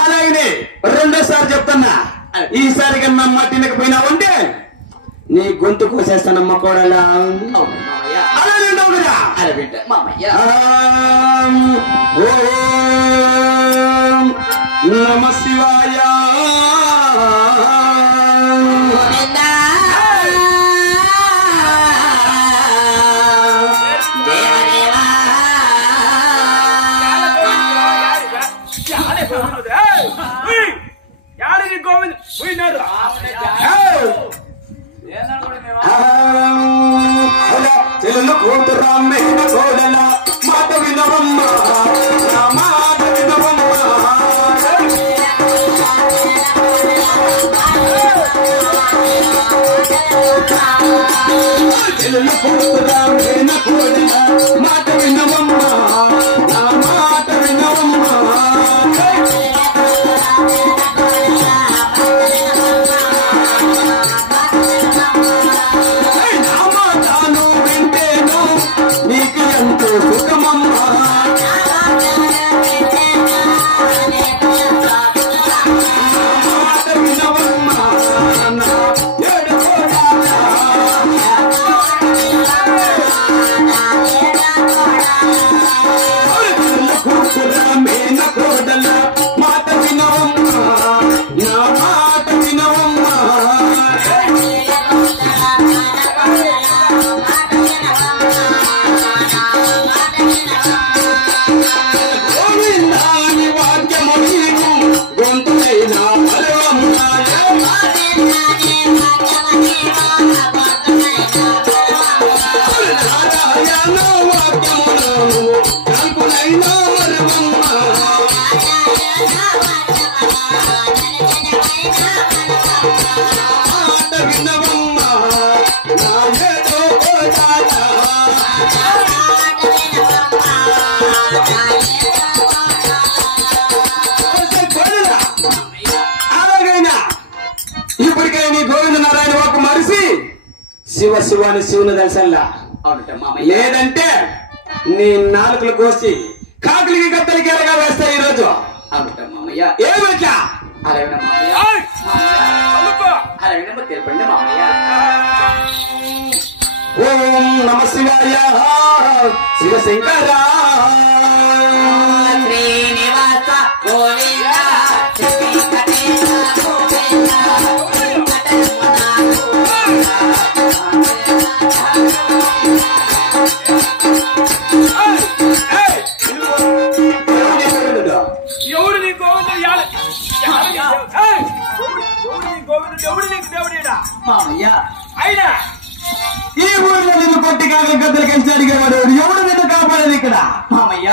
అలాగనే రెండోసారి చెప్తున్నా, ఈసారి కన్నా మాట తినకపోయినావంటే నీ గొంతు కోసేస్తానమ్మ కోడలా. అలా వింటావు కదా? అరే బిడ్డ మామయ్య. ఓం నమ శివాయ. చెల్లు కూతురామ్మైన కోడల మాట వినవమ్మ, మాట వినవమ్మ. చెల్లు కూతురామ్మైన కోడల మాట వినవమ్మ, నా మాట వినవమ్మ. శివ శివాని శివుని దర్శనలా లేదంటే నీ నాలుకలు కోసి కాకులకి గద్దలకి ఎరగా వేస్తాయి ఈరోజు. ఏమట్లా తెలిపండి మామయ్య. ఓం నమ శివాయ శివశంకర శ్రీనివాస గోవింద. ఈ ఊరిలో నిన్ను కొట్టి కాక గద్దలు కలిసి అడిగేవాడు ఎవడు నిన్ను కాపాడేది ఇక్కడ? మామయ్య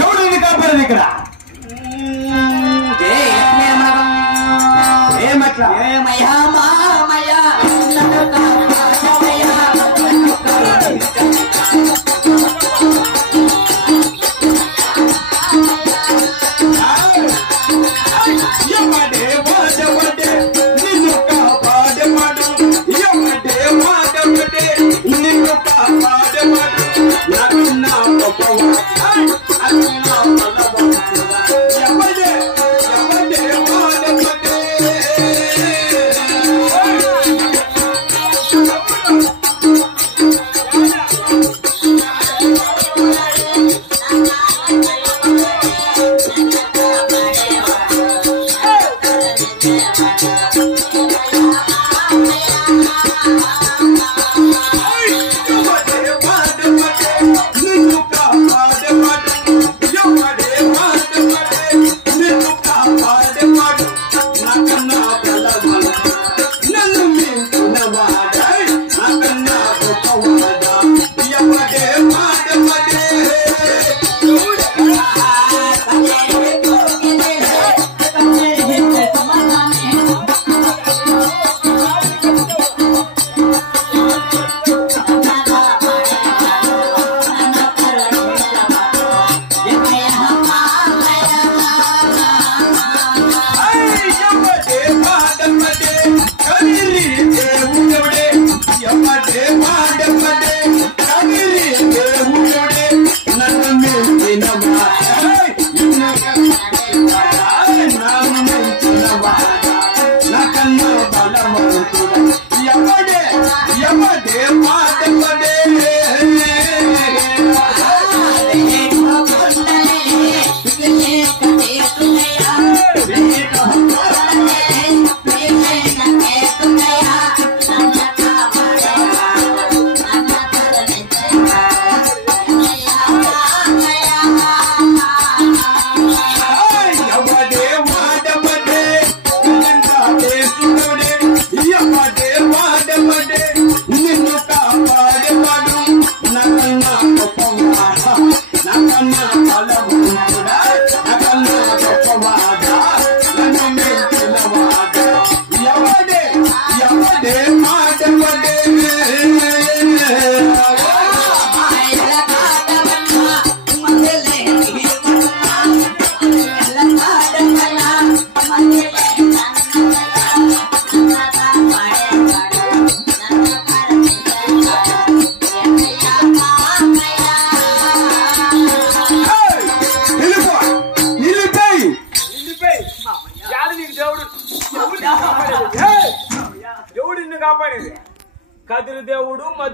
ఎవడు నిన్ను కాపాడేది ఇక్కడ? ఏమట్లా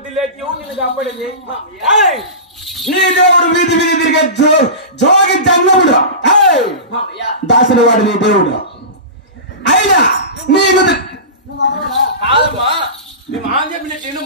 పొద్దు లేచి నిన్ను కాపాడేది నీ దేవుడు వీధి వీధి తిరిగే జోగి జంగముడు దాసిన వాడు నీ దేవుడు అయినా నీకు కాదమ్మా నీ మామ చెప్పినట్టు